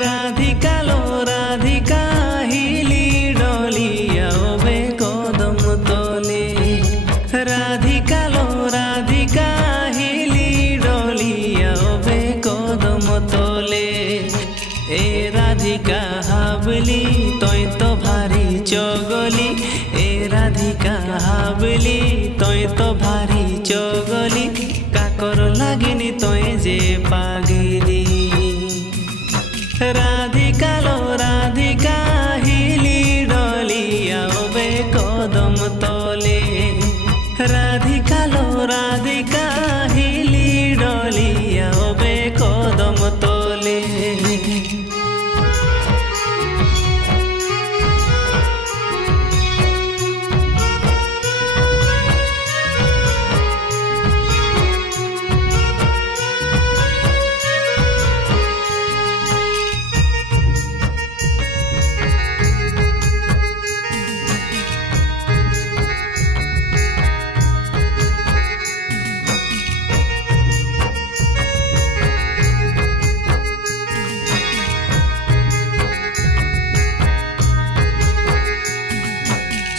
राधिका लो राधिका हिली डोलिया बे कदम तले राधिका लो राधिका हिली डोलिया बे कदम तले ए राधिका हाबली तोय तो भारी चगली ए राधिका हाबली तोय तो भारी चगली काकर लागिनी तोय जे पागिली राधिका लो राधिका हिली डोलिया बे कदम तले राधिका लो राधिका हिली डोलिया बे कदम तले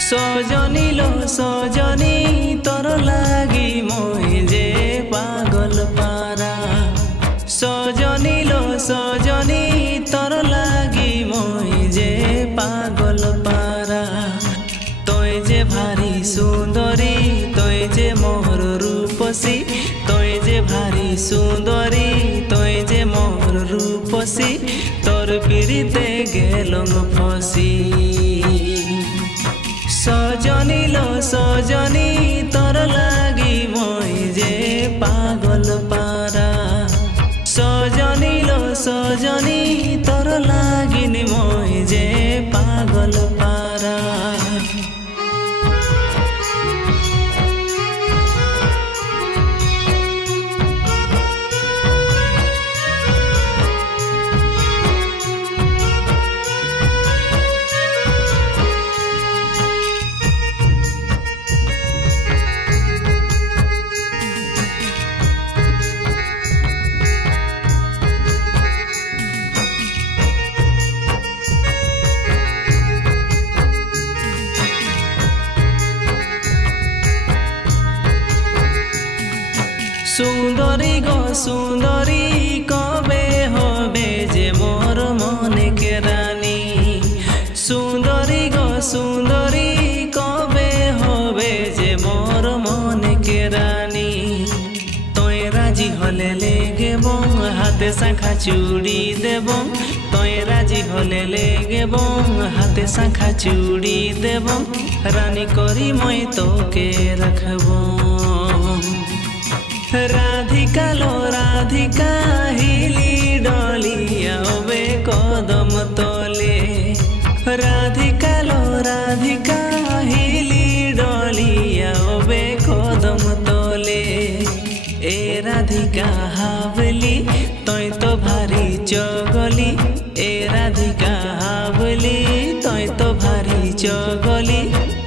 सजनी लो सजनी तोर लागी मोय जे पागल पारा सजनी लो सजनी तोर लागी मोय जे पागल पारा तोय जे भारी सुंदरी तोय जे मोर रूपसी तोय जे भारी सुंदरी तोय जे मोर रूपसी तोर पीड़िते गेलम फसी सजनी लो सजनी तोर लागी मोय जे पागल पारा सजनी लो सजनी तोर लागी मोय जे पागल पारा सुंदरी गो सुंदरी कबे होबे जे मोर मने के रानी सुंदरी गो सुंदरी कबे होबे जे मोर मने के रानी तोय राजी हले लेगेब हाथे शाखा चूड़ी देब तोय राजी हले लेगेब हाथे शाखा चूड़ी देब रानी करी मैं तोके रखब राधिका लो राधिका हिली डोलिया बे कदम तले राधिका लो राधिका हिली डोलिया बे कदम तले ए राधिका हाबली तोय तो भारी चगली ए राधिका हाबली तोय तो भारी चगली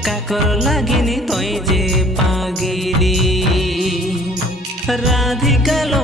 काकर लागिनी तोय जे पागिली राधिका लो